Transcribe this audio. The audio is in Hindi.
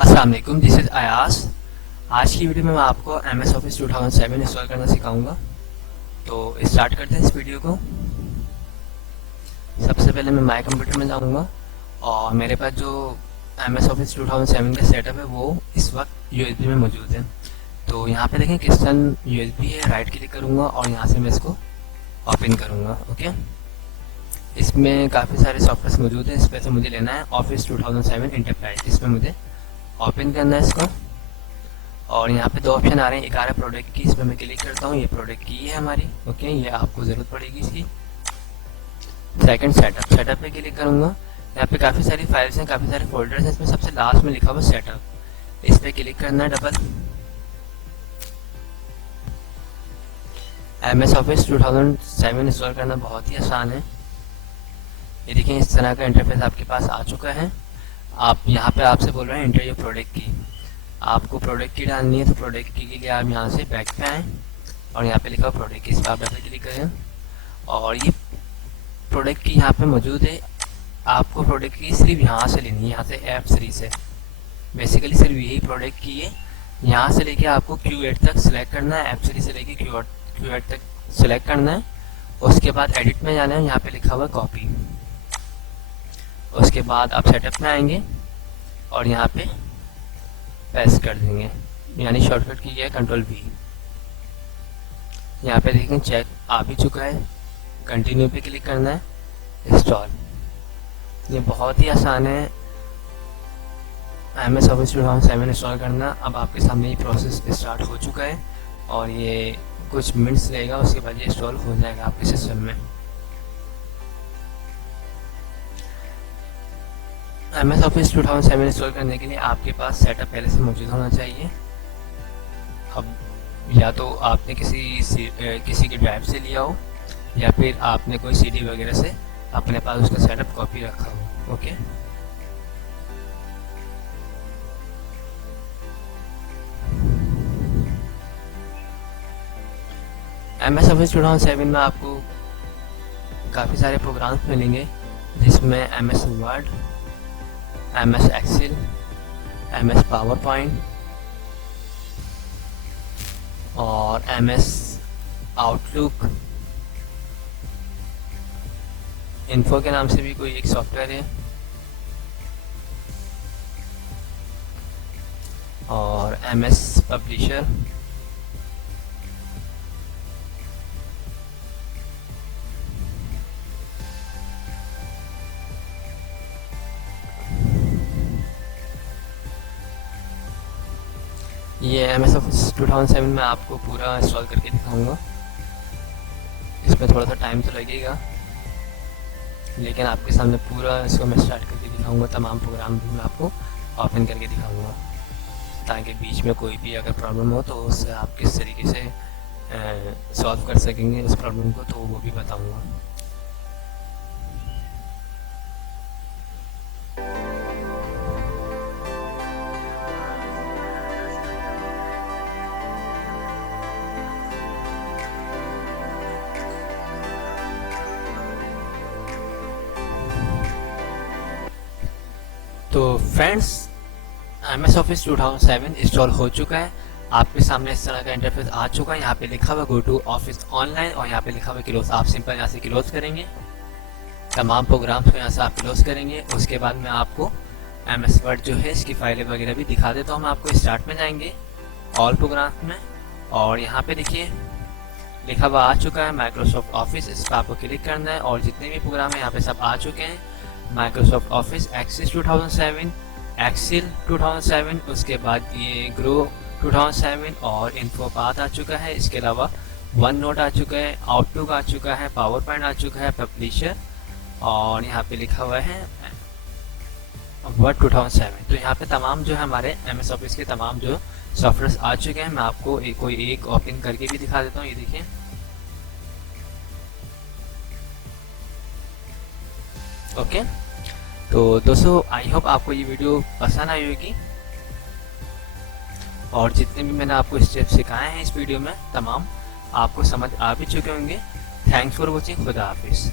अस्सलाम वालेकुम, दिस इज़ अयास। आज की वीडियो में मैं आपको MS ऑफिस 2007 इंस्टॉल करना सिखाऊंगा। तो स्टार्ट करते हैं इस वीडियो को। सबसे पहले मैं माय कंप्यूटर में जाऊंगा और मेरे पास जो MS ऑफिस 2007 का सेटअप है वो इस वक्त USB में मौजूद है। तो यहाँ पे देखें किस्टन USB है, राइट क्लिक करूँगा और यहाँ से मैं इसको ओपन करूँगा। ओके, इसमें काफ़ी सारे सॉफ्टवेयर मौजूद हैं। इस पर से मुझे लेना है ऑफिस 2007 इंटरप्राइज। इसमें मुझे ओपन करना है इसको और यहाँ पे दो ऑप्शन आ रहे हैं। एक आ रहा है प्रोडक्ट की, इसमें मैं क्लिक करता हूँ। ये प्रोडक्ट की है हमारी। ओके, ये आपको ज़रूरत पड़ेगी इसकी। सेकंड सेटअप पे क्लिक करूँगा। यहाँ पे काफ़ी सारी फाइल्स हैं, काफ़ी सारे फोल्डर्स हैं। इसमें सबसे लास्ट में लिखा हुआ सेटअप, इस पर क्लिक करना है डबल। MS ऑफिस 2007 इंस्टॉल करना बहुत ही आसान है। ये देखिए इस तरह का इंटरफेस आपके पास आ चुका है। आप यहाँ पे आपसे बोल रहे हैं इंटर योर प्रोडक्ट की। आपको प्रोडक्ट की डालनी है, तो प्रोडक्ट की के लिए आप यहाँ से बैक पे आएँ और यहाँ पे लिखा हुआ प्रोडक्ट की, इस पर आप डबल क्लिक करें और ये प्रोडक्ट की यहाँ पे मौजूद है। आपको प्रोडक्ट की सिर्फ यहाँ से लेनी है, यहाँ से F3 से। बेसिकली सिर्फ यही प्रोडक्ट की है। यहाँ से लेके आपको Q8 तक सिलेक्ट करना है, F3 से लेके Q8 तक सिलेक्ट करना है। उसके बाद एडिट में जाना है, यहाँ पे लिखा हुआ कॉपी। उसके बाद आप सेटअप में आएंगे और यहाँ पे पेस्ट कर देंगे, यानी शॉर्टकट की है Ctrl+V। यहाँ पे देखें चेक आ भी चुका है। कंटिन्यू पे क्लिक करना है, इंस्टॉल। ये बहुत ही आसान है MS ऑफिस 2007 इंस्टॉल करना। अब आपके सामने ये प्रोसेस स्टार्ट हो चुका है और ये कुछ मिनट्स लगेगा, उसके बाद ये इंस्टॉल हो जाएगा आपके सिस्टम में। MS ऑफिस 2007 इंस्टॉल करने के लिए आपके पास सेटअप पहले से मौजूद होना चाहिए। अब या तो आपने किसी की ड्राइव से लिया हो या फिर आपने कोई CD वगैरह से अपने पास उसका सेटअप कॉपी रखा हो। ओके, MS ऑफिस 2007 में आपको काफ़ी सारे प्रोग्राम्स मिलेंगे, जिसमें MS word, MS excel, MS PowerPoint और MS आउटलुक, इन्फो के नाम से भी कोई एक सॉफ्टवेयर है, और MS पब्लिशर। ये MS ऑफिस 2007 में आपको पूरा इंस्टॉल करके दिखाऊंगा। इसमें थोड़ा सा टाइम तो लगेगा, लेकिन आपके सामने पूरा इसको मैं स्टार्ट करके दिखाऊंगा। तमाम प्रोग्राम भी मैं आपको ओपन करके दिखाऊंगा, ताकि बीच में कोई भी अगर प्रॉब्लम हो तो उससे आप किस तरीके से सॉल्व कर सकेंगे उस प्रॉब्लम को, तो वो भी बताऊंगा। तो फ्रेंड्स, MS ऑफिस 2007 इंस्टॉल हो चुका है। आपके सामने इस तरह का इंटरफेस आ चुका है। यहाँ पे लिखा हुआ गो टू ऑफिस ऑनलाइन और यहाँ पे लिखा हुआ क्लोज। आप सिंपल यहाँ से क्लोज करेंगे, तमाम प्रोग्राम्स को यहाँ से आप क्लोज करेंगे। उसके बाद मैं आपको MS वर्ड जो है इसकी फाइलें वगैरह भी दिखा देता हूँ। मैं आपको स्टार्ट में जाएंगे, ऑल प्रोग्राम्स में, और यहाँ पे देखिए लिखा हुआ आ चुका है माइक्रोसॉफ्ट ऑफिस। इस पर आपको क्लिक करना है और जितने भी प्रोग्राम है यहाँ पे सब आ चुके हैं। माइक्रोसॉफ्ट ऑफिस एक्सेस 2007, एक्सेल 2007, उसके बाद ये ग्रो 2007 और इन्फोपाथ आ चुका है। इसके अलावा वन नोट आ चुका है, आउटलुक आ चुका है, पावर पॉइंट आ चुका है, पब्लिशर, और यहाँ पे लिखा हुआ है वर्ड 2007। तो यहाँ पे तमाम जो है हमारे MS ऑफिस के तमाम जो सॉफ्टवेयर आ चुके हैं। मैं आपको कोई एक ओपन करके भी दिखा देता हूँ। ये देखिए, ओके। तो दोस्तों, आई होप आपको ये वीडियो पसंद आई होगी, और जितने भी मैंने आपको स्टेप सिखाए हैं इस वीडियो में तमाम आपको समझ आ भी चुके होंगे। Thanks for watching. खुदा हाफिज़।